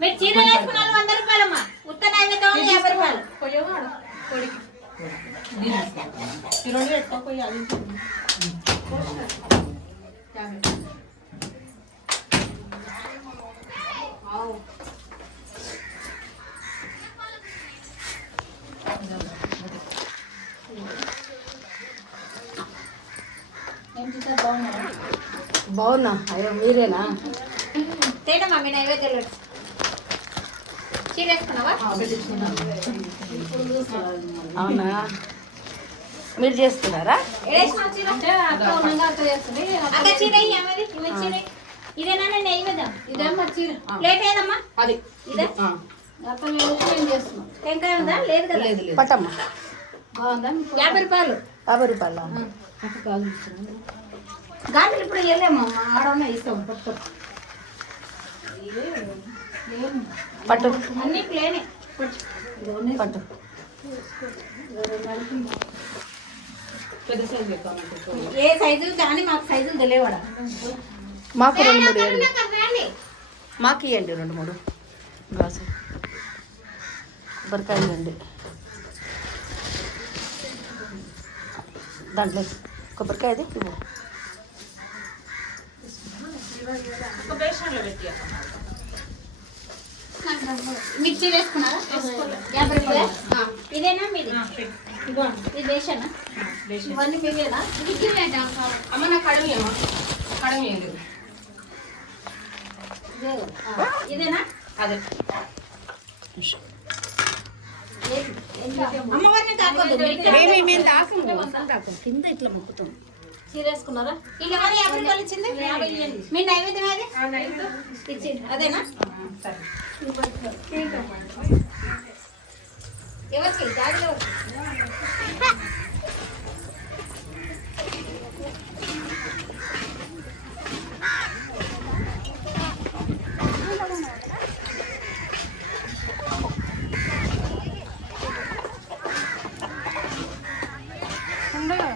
మీరు చీరలు వేసుకున్న వాళ్ళు వంద రూపాయలమ్మా. ఉత్త నైవేద్యం యాభై రూపాయలు. కొడికి. అది ఏం చూసారు బాగున్నారా? బాగున్నా. అయ్యో మీరేనా? తేనమ్మా మీ నైవేద్యాలు అవునా? మీరు చేస్తున్నారా. ఇదేనా నైవేద్యం? చీర. ప్లేట్ ఏదమ్మా? అది. ఇదే? టెంకాయ ఉందా? లేదు కదా. లేదు పట్టమ్మా. యాభై రూపాయలు. యాభై రూపాయల. గాజులు ఇప్పుడు వెళ్ళాము ఆడనే ఇస్తాం పట్టుకో ఏం? పట్టు. అన్ని ప్లేనే. పట్టు. సైజు ఎక్కువ ఏ సైజు? కానీ మాకు సైజులు తెలియవాడ. మాకు రెండు మూడు ఇవ్వండి. మాకు ఇవ్వండి రెండు మూడు. గాజు కొబ్బరికాయ ఇవ్వండి. దాంట్లో కొబ్బరికాయ అది ఇవ్వు. ఒక బేషన్లో పెట్టి మిర్చి వేసుకున్నారా? యాభై రూపాయలు. ఇదేనా మీది? ఇది ఇవన్నీ అమ్మ ఇదేనా? అదే. అమ్మవారిని కాకూడదు మేము తాకము కింద ఇట్లా మొక్కుతాం. తీరేసుకున్నారా? వీళ్ళు మరి యాభై రూపాయలు మీ నైవేద్యం అది? ఇచ్చింది. అదేనా? ఎవరికి? దాడిలో ఉండగా